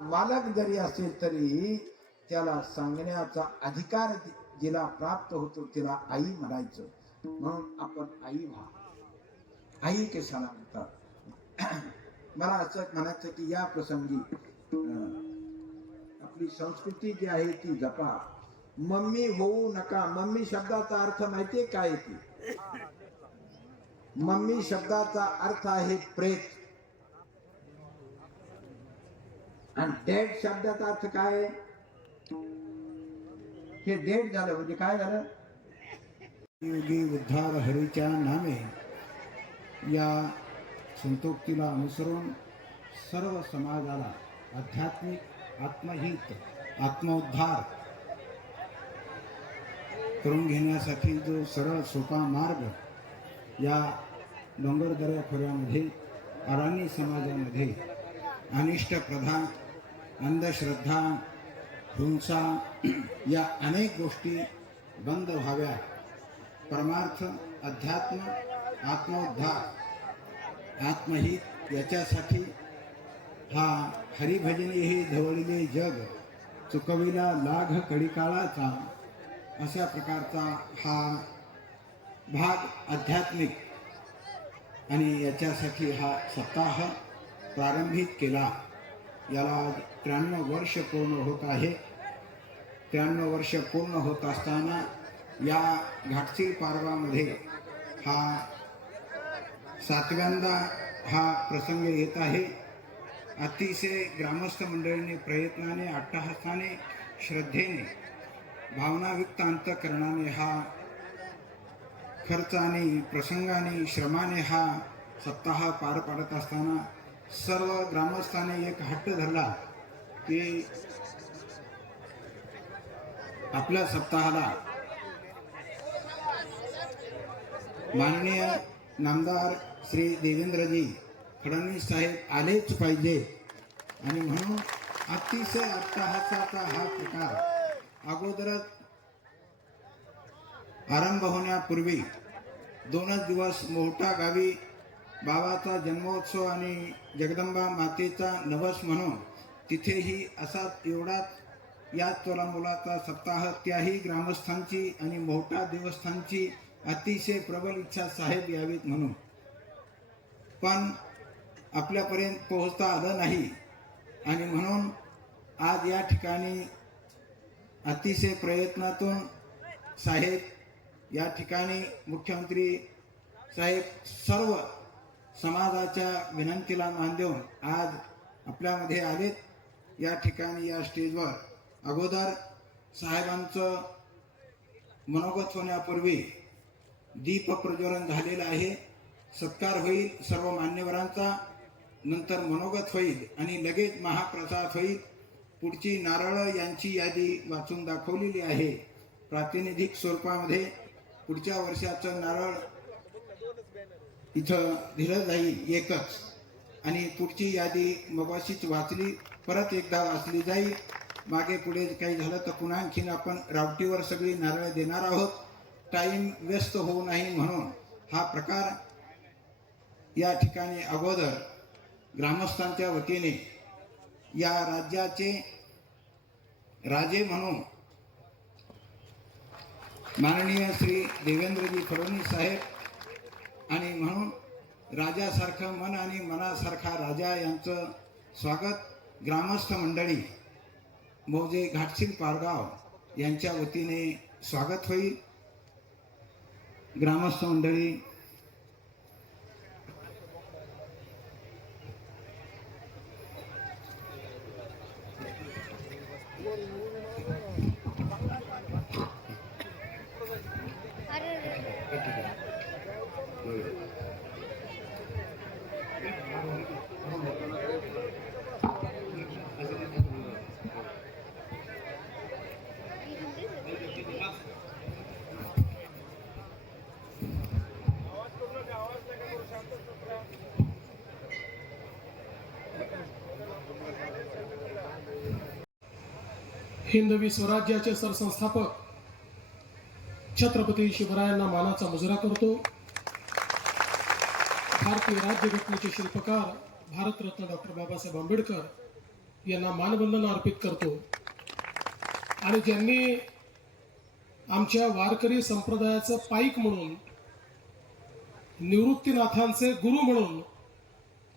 मालक जरी असेल तरी त्याला सांगण्याचा अधिकार जिला प्राप्त होतो तिला आई म्हणायचं. म्हणून आपण आई व्हा. आई कशाला म्हणतात मला असं म्हणायचं की या प्रसंगी आपली संस्कृती जी आहे ती जपा. मम्मी होऊ नका. मम्मी शब्दाचा अर्थ माहितीये काय ती मम्मी शब्दाचा अर्थ आहे प्रेत. आणि डेड शब्दाचा अर्थ काय? हे डेड झालं म्हणजे काय झालं? योगी उद्धार हरीच्या नामे. या संतोक्तीला अनुसरून सर्व समाजाला आध्यात्मिक आत्महित आत्मोद्धार करून घेण्यासाठी जो सरळ सोपा मार्ग या डोंगरदऱ्या खोऱ्यामध्ये अडाणी समाजामध्ये अनिष्ट प्रधान अंधश्रद्धा हिंसा या अनेक गोष्टी बंद व्हाव्या. परमार्थ अध्यात्म आत्मोद्धार आत्महित याच्यासाठी हा हरिभजनी हे धवळलेले जग चुकविला लाघ कडिकाळाचा अशा प्रकारचा हा भाग आध्यात्मिक. आणि याच्यासाठी हा सप्ताह प्रारंभित केला. याला आज त्र्याण्णव वर्ष पूर्ण होत आहे. त्र्याण्णव वर्ष पूर्ण होत असताना या घाटशील पारवामध्ये हा सातव्यांदा हा प्रसंग येत आहे. अतिशय ग्रामस्थ मंडळीने प्रयत्नाने अट्टहासाने श्रद्धेने भावनायुक्त अंतकरणाने हा खर्चाने प्रसंगाने श्रमाने हा सप्ताह पार पाडत असताना सर्व ग्रामस्थांनी एक हट्ट धरला की आपल्या सप्ताहाला माननीय नामदार श्री देवेंद्रजी फडणवीस साहेब आलेच पाहिजे. आणि म्हणून अतिशय अट्टहासाचा हा प्रकार अगोदरच आरंभ होण्यापूर्वी दोनच दिवस मोठा गावी बाबाचा जन्मोत्सव आणि जगदंबा मातेचा नवस म्हणून तिथेही असाच एवढाच या तोला मुलाचा सप्ताह त्याही ग्रामस्थांची आणि मोठा देवस्थानची अतिशय प्रबल इच्छा साहेब यावीत म्हणून. पण आपल्यापर्यंत पोहोचता आलं नाही आणि म्हणून आज या ठिकाणी अतिशय प्रयत्नातून साहेब या ठिकाणी मुख्यमंत्री साहेब सर्व समाजाच्या विनंतीला मान देऊन आज आपल्यामध्ये आलेत. या ठिकाणी या स्टेजवर अगोदर साहेबांचं मनोगत होण्यापूर्वी दीप प्रज्वलन झालेलं आहे. सत्कार होईल सर्व मान्यवरांचा. नंतर मनोगत होईल आणि लगेच महाप्रसाद होईल. पुढची नारळ यांची यादी वाचून दाखवलेली आहे. प्रातिनिधिक स्वरूपामध्ये पुढच्या वर्षाचं नारळ इथं दिलं जाईल एकच. आणि पुढची यादी मगाशीच वाचली परत एकदा वाचली जाईल. मागे पुढे काही झालं तर पुन्हा आणखीन आपण रावटीवर सगळी नारळ देणार आहोत. टाईम व्यस्त होऊ नाही म्हणून हा प्रकार या ठिकाणी अगोदर ग्रामस्थांच्या वतीने या राज्याचे राजे म्हणून माननीय श्री देवेंद्रजी फडणवीस साहेब आणि म्हणून राजासारखं मन आणि मनासारखा राजा यांचं स्वागत ग्रामस्थ मंडळी मौजे घाटशील पारगाव यांच्या वतीने स्वागत होईल. ग्रामस्थ मंडळी हिंदवी स्वराज्याचे सरसंस्थापक छत्रपती शिवरायांना मानाचा मुजरा करतो. भारतीय राज्यघटनेचे शिल्पकार भारतरत्न डॉक्टर बाबासाहेब आंबेडकर यांना मानवंदना अर्पित करतो. आणि ज्यांनी आमच्या वारकरी संप्रदायाचं पाईक म्हणून निवृत्तीनाथांचे गुरु म्हणून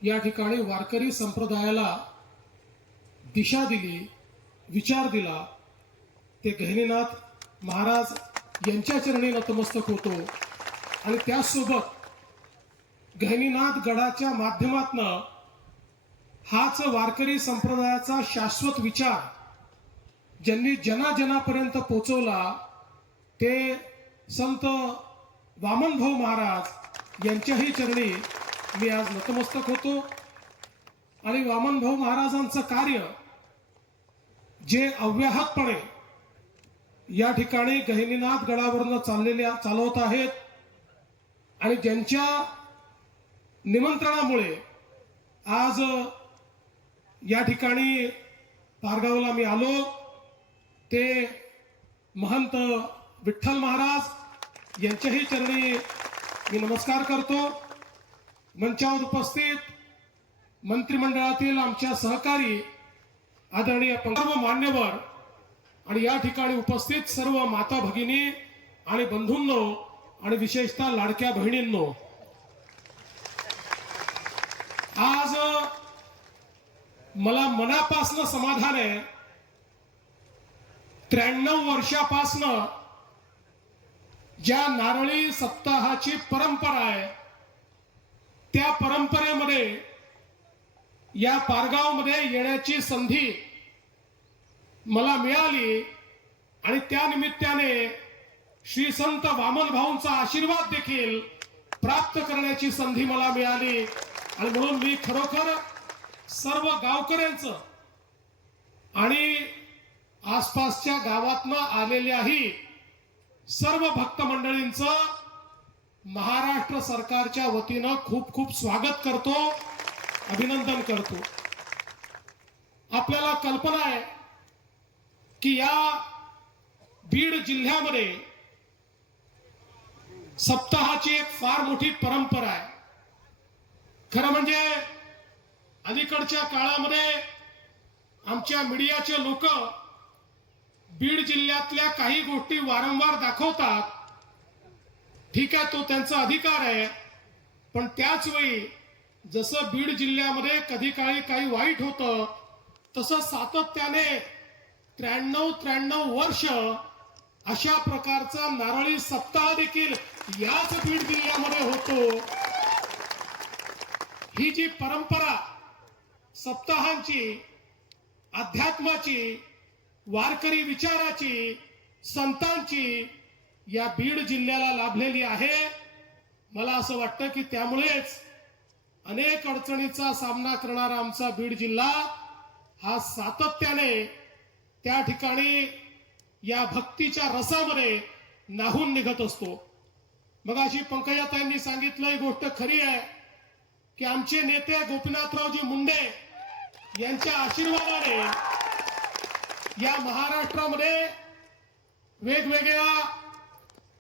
या ठिकाणी वारकरी संप्रदायाला दिशा दिली विचार दिला ते गहिनीनाथ महाराज यांच्या चरणी नतमस्तक होतो. आणि त्याचसोबत गहिनीनाथ गडाच्या माध्यमातनं हाच वारकरी संप्रदायाचा शाश्वत विचार ज्यांनी जनाजनापर्यंत पोचवला ते संत वामनभाऊ महाराज यांच्याही चरणी मी आज नतमस्तक होतो. आणि वामनभाऊ महाराजांचं कार्य जे अव्याहतपणे या ठिकाणी गहिनीनाथ गडावरनं चाललेल्या चालवत आहेत. आणि ज्यांच्या निमंत्रणामुळे आज या ठिकाणी पारगावला मी आलो ते महंत विठ्ठल महाराज यांच्याही चरणी मी नमस्कार करतो. मंचावर उपस्थित मंत्रिमंडळातील आमच्या सहकारी आदरणीय सर्व मान्यवर आणि या ठिकाणी उपस्थित सर्व माता भगिनी आणि बंधूंनो आणि विशेषतः लाडक्या बहिणींनो. आज मला मनापासनं समाधान आहे. त्र्याण्णव वर्षापासनं ज्या नारळी सप्ताहाची परंपरा आहे त्या परंपरेमध्ये या पारगावमध्ये येण्याची संधी मला मिळाली आणि त्या निमित्ताने श्री संत वामन भाऊंचा आशीर्वाद देखील प्राप्त करण्याची संधी मला मिळाली. आणि म्हणून मी खरोखर सर्व गावकऱ्यांचं आणि आसपासच्या गावातनं आलेल्याही सर्व भक्त मंडळींचं महाराष्ट्र सरकारच्या वतीनं खूप खूप स्वागत करतो. अभिनंदन करतो. आपल्याला कल्पना आहे की या बीड जिल्ह्यामध्ये सप्ताहाची एक फार मोठी परंपरा आहे. खरं म्हणजे अलीकडच्या काळामध्ये आमच्या मीडियाचे लोक बीड जिल्ह्यातल्या काही गोष्टी वारंवार दाखवतात. ठीक आहे तो त्यांचा अधिकार आहे. पण त्याच वेळी जसं बीड जिल्ह्यामध्ये कधी काळी काही वाईट होतं तसं सातत्याने त्र्याण्णव त्र्याण्णव वर्ष अशा प्रकारचा नारळी सप्ताह देखील याच बीड जिल्ह्यामध्ये होतो. ही जी परंपरा सप्ताहांची अध्यात्माची वारकरी विचाराची संतांची या बीड जिल्ह्याला लाभलेली आहे. मला असं वाटतं की त्यामुळेच अनेक अडचणीचा सामना करणारा आमचा बीड जिल्हा हा सातत्याने त्या ठिकाणी या भक्तीच्या रसामध्ये नाहून निघत असतो. मग अशी पंकजाताईंनी सांगितलं ही गोष्ट खरी आहे की आमचे नेते गोपीनाथरावजी मुंडे यांच्या आशीर्वादाने या महाराष्ट्रामध्ये वेगवेगळ्या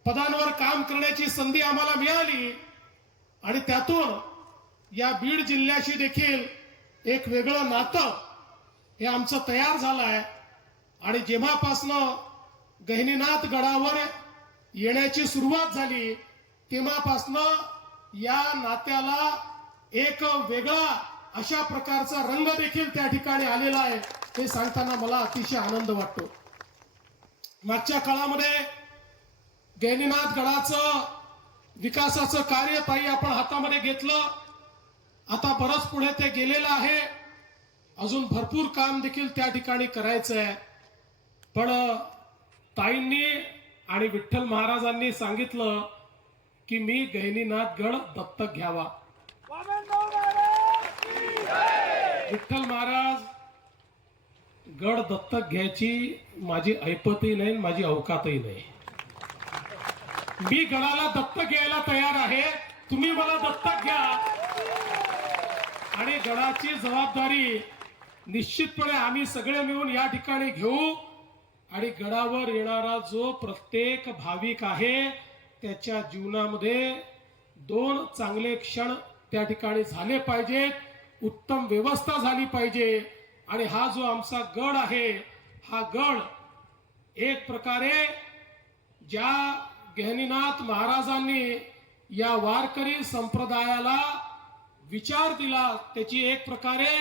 पदांवर काम करण्याची संधी आम्हाला मिळाली आणि त्यातून या बीड जिल्ह्याशी देखील एक वेगळं नातं हे आमचं तयार झालं आहे. आणि जेव्हापासनं गहिनीनाथ गडावर येण्याची सुरुवात झाली तेव्हापासनं या नात्याला एक वेगळा अशा प्रकारचा रंग देखील त्या ठिकाणी आलेला आहे हे सांगताना मला अतिशय आनंद वाटतो. मागच्या काळामध्ये गहिनीनाथ गडाचं विकासाचं कार्य ताई आपण हातामध्ये घेतलं. आता बरंच पुढे ते गेलेलं आहे. अजून भरपूर काम देखील त्या ठिकाणी करायचं आहे. पण ताईंनी आणि विठ्ठल महाराजांनी सांगितलं की मी गहिनीनाथ गड दत्तक घ्यावा. विठ्ठल महाराज गड दत्तक घ्यायची माझी ऐपतही नाही माझी अवकातही नाही. मी गडाला दत्तक घ्यायला तयार आहे. तुम्ही मला दत्तक घ्या. आणि गडाची जबाबदारी निश्चितपणे आम्ही सगळे मिळून या ठिकाणी घेऊ. आणि गडावर येणारा जो प्रत्येक भाविक आहे त्याच्या जीवनामध्ये दोन चांगले क्षण त्या ठिकाणी झाले पाहिजेत. उत्तम व्यवस्था झाली पाहिजे. आणि हा जो आमचा गड आहे हा गड एक प्रकारे ज्या गहनीनाथ महाराजांनी या वारकरी संप्रदायाला विचार दिला त्याची एक प्रकारे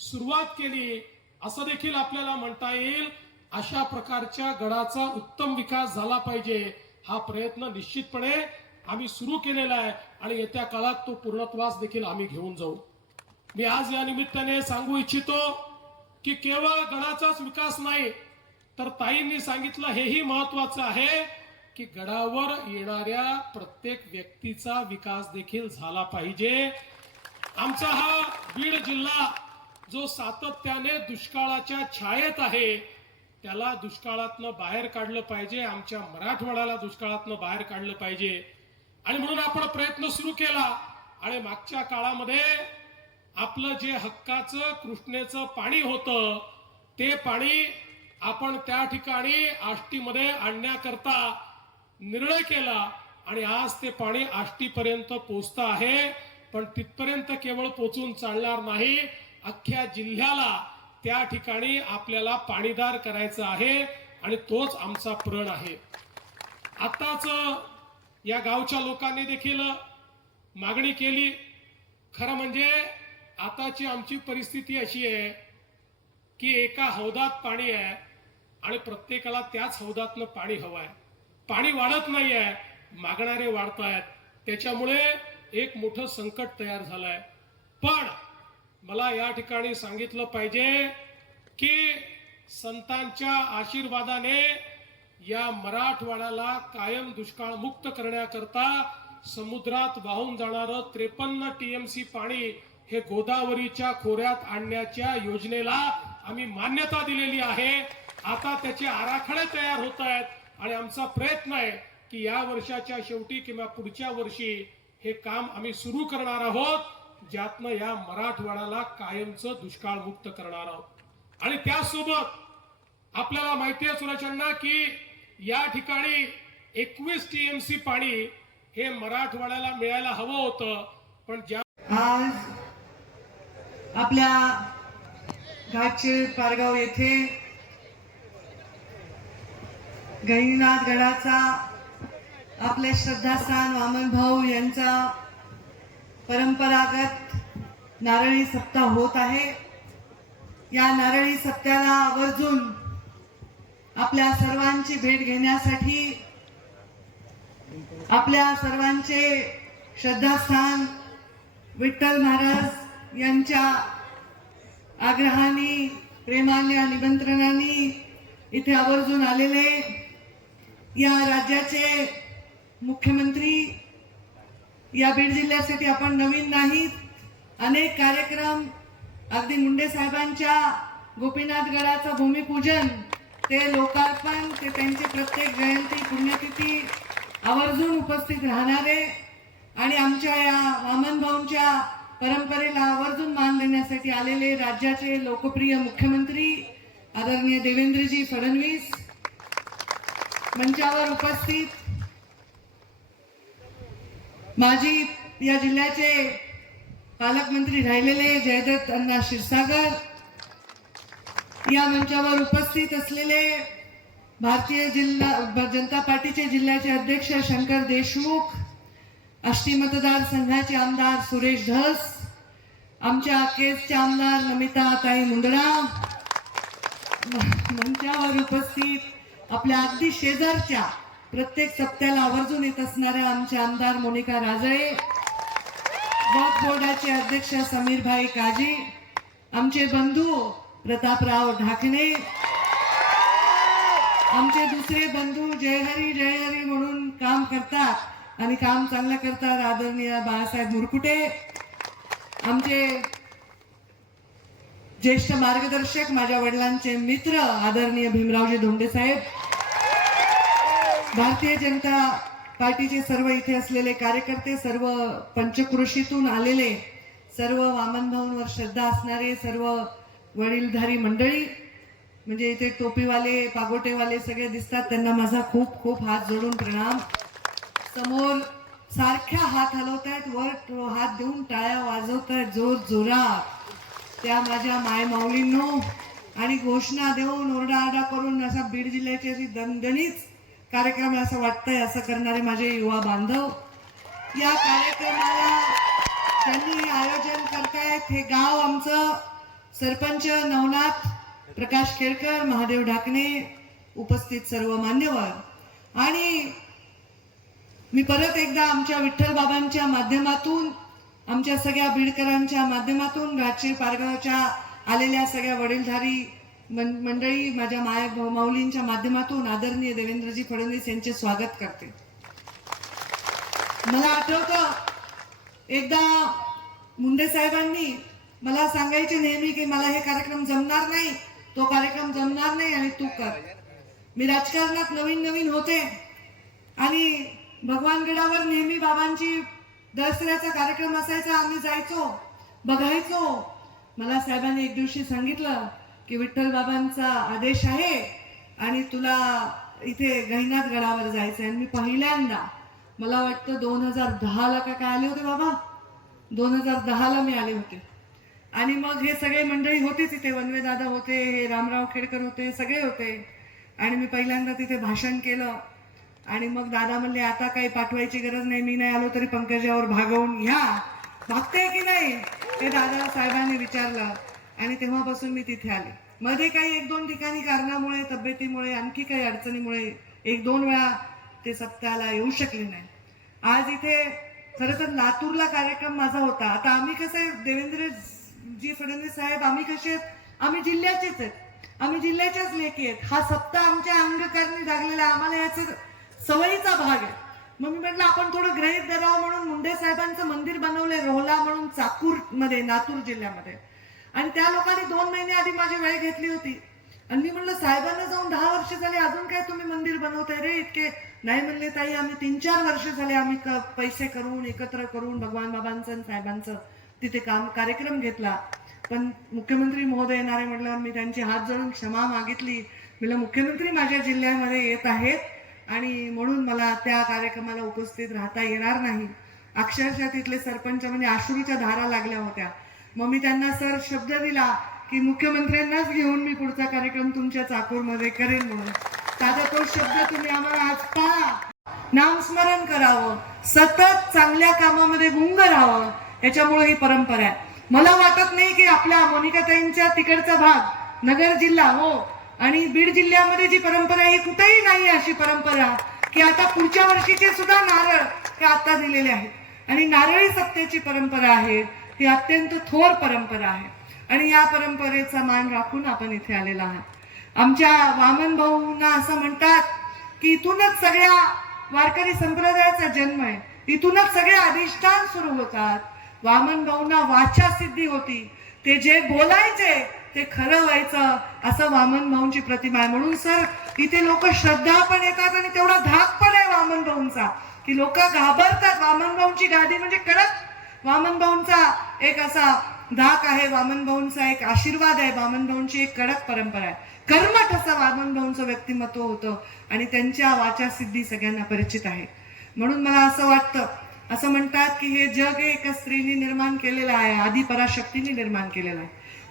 सुरुवात केली असं देखील आपल्याला म्हणता येईल अशा प्रकारच्या गडाचा उत्तम विकास झाला पाहिजे हा प्रयत्न निश्चितपणे आम्ही सुरू केलेला आहे आणि येत्या काळात तो पूर्णत्वास देखील आम्ही घेऊन जाऊ. मी आज या निमित्ताने सांगू इच्छितो की केवळ गडाचाच विकास नाही तर ताईंनी सांगितलं हेही महत्वाचं आहे की गडावर येणाऱ्या प्रत्येक व्यक्तीचा विकास देखील झाला पाहिजे. आमचा हा बीड जिल्हा जो सातत्याने दुष्काळाच्या छायेत आहे त्याला दुष्काळातनं बाहेर काढलं पाहिजे आमच्या मराठवाड्याला दुष्काळातनं बाहेर काढलं पाहिजे. आणि म्हणून आपण प्रयत्न सुरू केला. आणि मागच्या काळामध्ये आपलं जे हक्काचं कृष्णेचं पाणी होतं ते पाणी आपण त्या ठिकाणी आष्टीमध्ये आणण्याकरता निर्णय केला. आणि आज ते पाणी आष्टीपर्यंत पोचतं आहे. पण तिथपर्यंत केवळ पोचून चालणार नाही. अख्ख्या जिल्ह्याला त्या ठिकाणी आपल्याला पाणीदार करायचं आहे आणि तोच आमचा प्रण आहे. आताच या गावच्या लोकांनी देखील मागणी केली. खरं म्हणजे आताची आमची परिस्थिती अशी आहे की एका हौदात पाणी आहे आणि प्रत्येकाला त्याच हौदातनं पाणी हवं आहे. पाणी वाढत नाही आहे मागणारे वाढत आहेत त्याच्यामुळे एक मोठं संकट तयार झालंय. पण मला या ठिकाणी सांगितलं पाहिजे की संतांच्या आशीर्वादाने या मराठवाड्याला कायम दुष्काळ मुक्त करण्याकरता समुद्रात वाहून जाणारं त्रेपन्न टीएमसी पाणी हे गोदावरीच्या खोऱ्यात आणण्याच्या योजनेला आम्ही मान्यता दिलेली आहे. आता त्याचे आराखडे तयार होत आहेत आणि आमचा प्रयत्न आहे की या वर्षाच्या शेवटी किंवा पुढच्या वर्षी हे काम आम्ही सुरू करणार आहोत ज्यातनं या मराठवाड्याला कायमचं दुष्काळ मुक्त करणार आहोत. आणि त्यासोबत आपल्याला माहिती आहे सुरक्षांना की या ठिकाणी एकवीस टीएमसी पाणी हे मराठवाड्याला मिळायला हवं होतं पण ज्या आज आपल्या घाटचे पारगाव येथे गहिनीनाथ गडाचा आपले श्रद्धास्थान वामन भाऊ यांचा परंपरागत नारळी सप्ताह होत आहे. या नारळी सप्त्याला आवर्जून आपल्या सर्वांची भेट घेण्यासाठी आपल्या सर्वांचे श्रद्धास्थान विठ्ठल महाराज यांच्या आग्रहाने प्रेमाने निमंत्रणाने इथे आवर्जून आलेले. या राज्याचे मुख्यमंत्री या बीड जिल्ह्यासाठी आपण नवीन नाहीत. अनेक कार्यक्रम अगदी मुंडे साहेबांच्या गोपीनाथ गडाचं भूमिपूजन ते लोकार्पण ते त्यांची प्रत्येक जयंती पुण्यतिथी आवर्जून उपस्थित राहणारे आणि आमच्या या वामन भाऊंच्या परंपरेला आवर्जून मान देण्यासाठी आलेले राज्याचे लोकप्रिय मुख्यमंत्री आदरणीय देवेंद्रजी फडणवीस मंचावर उपस्थित माजी या जिल्ह्याचे पालकमंत्री राहिलेले जयदत्त अण्णा क्षीरसागर या मंचावर उपस्थित असलेले भारतीय जिल्हा जनता पार्टीचे जिल्ह्याचे अध्यक्ष शंकर देशमुख आष्टी मतदारसंघाचे आमदार सुरेश धस आमच्या केसचे आमदार नमिता ताई मुंदडा मंचावर उपस्थित आपल्या अगदी शेजारच्या प्रत्येक सप्त्याला आवर्जून येत असणाऱ्या आमचे आमदार मोनिका राजळे वक्फ बोर्डाचे अध्यक्ष समीरभाई काजी आमचे बंधू प्रतापराव ढाकणे आमचे दुसरे बंधू जयहरी जयहरी म्हणून काम करतात आणि काम चांगलं करतात आदरणीय बाळासाहेब मुरकुटे आमचे ज्येष्ठ मार्गदर्शक माझ्या वडिलांचे मित्र आदरणीय भीमरावजी धोंडे साहेब भारतीय जनता पार्टीचे सर्व इथे असलेले कार्यकर्ते सर्व पंचकृषीतून आलेले सर्व वामन भाऊंवर श्रद्धा असणारे सर्व वडीलधारी मंडळी म्हणजे इथे टोपीवाले पागोटेवाले सगळे दिसतात. त्यांना माझा खूप खूप हात जोडून प्रणाम. समोर सारख्या हात हलवतायत वर हात देऊन टाळ्या वाजवतायत जोर जोरा त्या माझ्या माय माऊलींनो आणि घोषणा देऊन ओरडाआरडा करून असा बीड जिल्ह्याची अशी दणदणीच कार्यक्रम असं वाटतंय असं करणारे माझे युवा बांधव. या कार्यक्रमाला त्यांनी आयोजन करतायत हे गाव आमचं सरपंच नवनाथ प्रकाश केळकर महादेव ढाकणे उपस्थित सर्व मान्यवर. आणि मी परत एकदा आमच्या विठ्ठल बाबांच्या माध्यमातून आमच्या सगळ्या बीडकरांच्या माध्यमातून घाटशीर पारगावच्या आलेल्या सगळ्या वडीलधारी मंडळी माझ्या माया माऊलींच्या माध्यमातून आदरणीय देवेंद्रजी फडणवीस यांचे स्वागत करते. मला आठवतं एकदा मुंडे साहेबांनी मला सांगायचे नेहमी की मला हे कार्यक्रम जमणार नाही तो कार्यक्रम जमणार नाही आणि तू कर. मी राजकारणात नवीन नवीन होते आणि भगवानगडावर नेहमी बाबांची दसऱ्याचा कार्यक्रम असायचा आम्ही जायचो बघायचो. मला साहेबांनी एक दिवशी सांगितलं की विठ्ठल बाबांचा आदेश आहे आणि तुला इथे गहिनाथ गडावर जायचं आणि मी पहिल्यांदा मला वाटतं दोन हजार दहाला का काय आले होते बाबा? दोन हजार दहाला मी आले होते. आणि मग हे सगळे मंडळी होतीच इथे. वनवे दादा होते हे रामराव खेडकर होते सगळे होते. आणि मी पहिल्यांदा तिथे भाषण केलं. आणि मग दादा म्हणले आता काही पाठवायची गरज नाही मी नाही आलो तरी पंकजावर भागवून घ्या. भागते की नाही? ते दादा साहेबांनी विचारलं. आणि तेव्हापासून मी तिथे आले. मध्ये काही एक दोन ठिकाणी कारणामुळे तब्येतीमुळे आणखी काही अडचणीमुळे एक दोन वेळा ते सप्ताहाला येऊ शकले नाही. आज इथे खरं तर लातूरला कार्यक्रम माझा होता. आता आम्ही कसं आहे देवेंद्र जी फडणवीस साहेब आम्ही कसे आहेत? आम्ही जिल्ह्याचेच आहेत. आम्ही जिल्ह्याच्याच लेखी आहेत. हा सप्ताह आमच्या अंगकारणी लागलेला आहे. आम्हाला याचा सवयीचा भाग आहे. मग मी म्हटलं आपण थोडं ग्रहित धरावं म्हणून मुंडे साहेबांचं मंदिर बनवलंय रोहला म्हणून चाकूरमध्ये लातूर जिल्ह्यामध्ये. आणि त्या लोकांनी दोन महिने आधी माझी वेळ घेतली होती. आणि मी म्हणलं साहेबांना जाऊन दहा वर्ष झाले अजून काय तुम्ही मंदिर बनवताय रे इतके? नाही म्हणले ताई आम्ही तीन चार वर्ष झाले आम्ही क- पैसे करून एकत्र करून भगवान बाबांचं आणि साहेबांचं तिथे काम कार्यक्रम घेतला. पण मुख्यमंत्री महोदय येणारे म्हटल्यावर मी त्यांची हात जोडून क्षमा मागितली. मला मुख्यमंत्री माझ्या जिल्ह्यामध्ये येत आहेत आणि म्हणून मला त्या कार्यक्रमाला उपस्थित राहता येणार नाही. अक्षरशः तिथले सरपंच म्हणजे आश्रूच्या धारा लागल्या होत्या. मग मी त्यांना सर शब्द दिला की मुख्यमंत्र्यांनाच घेऊन मी पुढचा कार्यक्रम तुमच्या चाकूरमध्ये करेन म्हणून. दादा तो शब्द तुम्ही आम्हाला आज पाहा. नामस्मरण करावं. सतत चांगल्या कामामध्ये गुंग राहावं. याच्यामुळे ही परंपरा आहे. मला वाटत नाही की आपल्या मोनिकाताईंच्या तिकडचा भाग नगर जिल्हा हो. आणि बीड जिल्ह्यामध्ये जी परंपरा ही कुठेही नाही अशी परंपरा की आता पुढच्या वर्षीचे सुद्धा नारळ हे आता दिलेले आहेत. आणि नारळी सत्तेची परंपरा आहे. ही अत्यंत थोर परंपरा आहे. आणि या परंपरेचा मान राखून आपण इथे आलेला आहात. आमच्या वामन भाऊंना असं म्हणतात की इथूनच सगळ्या वारकरी संप्रदायाचा जन्म आहे. इथूनच सगळे अधिष्ठान सुरू होतात. वामन भाऊंना वाचा सिद्धी होती. ते जे बोलायचे ते खरं व्हायचं असं वामन भाऊंची प्रतिमा आहे. म्हणून सर इथे लोक श्रद्धा पण येतात आणि तेवढा धाक पण आहे वामन भाऊंचा. की लोक घाबरतात. वामन भाऊंची गादी म्हणजे कडक वामन भाऊंचा एक असा धाक आहे वामन भाऊंचा एक आशीर्वाद आहे वामन भाऊंची एक कडक परंपरा आहे. कर्मठ असं वामन भाऊंचं व्यक्तिमत्व होतं आणि त्यांच्या वाचा सिद्धी सगळ्यांना परिचित आहे. म्हणून मला असं वाटतं असं म्हणतात की हे जग हे एका स्त्रीने निर्माण केलेलं आहे आधी पराशक्तीने निर्माण केलेलं आहे.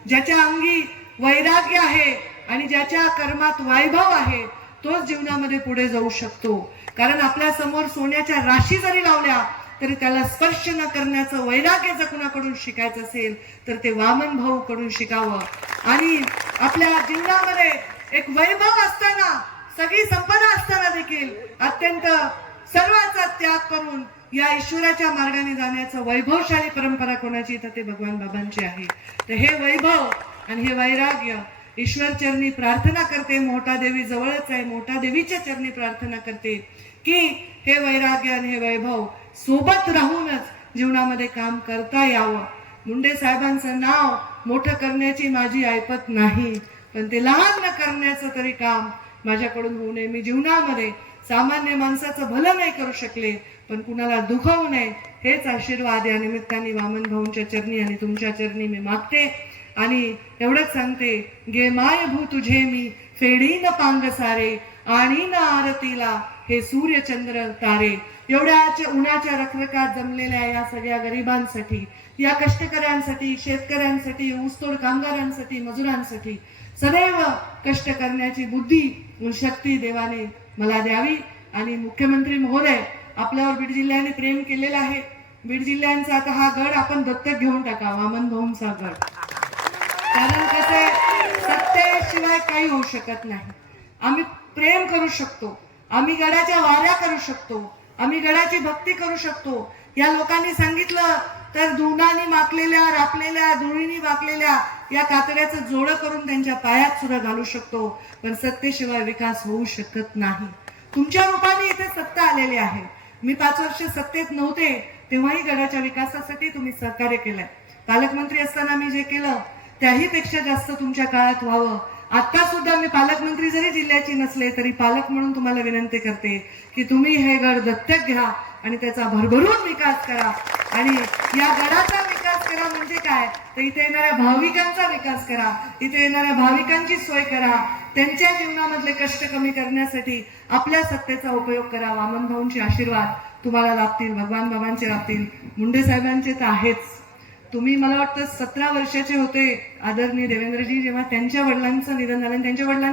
ज्याच्या अंगी वैराग्य आहे आणि ज्याच्या कर्मात वैभव आहे तोच जीवनामध्ये पुढे जाऊ शकतो. कारण आपल्यासमोर सोन्याच्या राशी जरी लावल्या तरी त्याला स्पर्श न करण्याचं वैराग्य जर कुणाकडून शिकायचं असेल तर ते वामन भाऊ कडून शिकावं. आणि आपल्या जीवनामध्ये एक वैभव असताना सगळी संपदा असताना देखील अत्यंत सर्वांचा त्याग करून या ईश्वराच्या मार्गाने जाण्याचं वैभवशाली परंपरा कोणाची तर ते भगवान बाबांची आहे. तर हे वैभव आणि हे वैराग्य ईश्वर चरणी प्रार्थना करते मोठा देवी जवळच आहे मोठा देवीच्या चरणी प्रार्थना करते की हे वैराग्य आणि हे वैभव सोबत राहूनच जीवनामध्ये काम करता यावं. मुंडे साहेबांचं नाव मोठं करण्याची माझी ऐपत नाही. पण ते लहान न करण्याचं तरी काम माझ्याकडून होऊ नये. मी जीवनामध्ये सामान्य माणसाचं भलं नाही करू शकले पण कुणाला दुखवू नये हेच आशीर्वाद या निमित्ताने वामन भाऊंच्या चरणी आणि तुमच्या चरणी मी मागते. आणि एवढंच सांगते गे माय भू तुझे मी फेडीन पांग सारे आणि न आरतीला हे सूर्य चंद्र तारे. एवढ्या उन्हाच्या रखरखात जमलेल्या या सगळ्या गरिबांसाठी या कष्टकऱ्यांसाठी शेतकऱ्यांसाठी ऊसतोड कामगारांसाठी मजुरांसाठी सदैव कष्ट करण्याची बुद्धी शक्ती देवाने मला द्यावी आणि मुख्यमंत्री महोदय आपल्यावर बीड जिल्ह्याने प्रेम केलेलं आहे. बीड जिल्ह्यांचा आता हा गड आपण दत्तक घेऊन टाका वामन भाऊंचा गड. कारण कसं सत्तेशिवाय काही होऊ शकत नाही. आम्ही प्रेम करू शकतो आम्ही गडाच्या वाऱ्या करू शकतो आम्ही गडाची भक्ती करू शकतो. या लोकांनी सांगितलं तर धुनानी माकलेल्या रापलेल्या धुळीनी वाकलेल्या या कातड्याचं जोडं करून त्यांच्या पायात सुद्धा घालू शकतो. पण सत्तेशिवाय विकास होऊ शकत नाही. तुमच्या रूपाने इथे सत्ता आलेली आहे. मी पाच वर्ष सत्तेत नव्हते तेव्हाही गडाच्या विकासासाठी तुम्ही सहकार्य केलंय. पालकमंत्री असताना मी जे केलं त्याही पेक्षा जास्त तुमच्या काळात व्हावं. आता सुद्धा मी पालकमंत्री जरी जिल्ह्याची नसले तरी पालक म्हणून तुम्हाला विनंती करते की तुम्ही हे गड दत्तक घ्या आणि त्याचा भरभरून विकास करा. आणि या गडाचा विकास करा म्हणजे काय? तर इथे येणाऱ्या भाविकांचा विकास करा. इथे येणाऱ्या भाविकांची सोय करा. त्यांच्या जीवनामधले कष्ट कमी करण्यासाठी आपल्या सत्तेचा उपयोग करा वामन भाऊंचे आशीर्वाद तुम्हाला लाभतील भगवान बाबांचे लाभतील. मुंडे साहेबांचे तर आहेच. तुम्ही मला वाटतं सतरा वर्षाचे होते आदरणीय देवेंद्रजी जेव्हा त्यांच्या वडिलांचं निधन झालं त्यांच्या वडिलांनी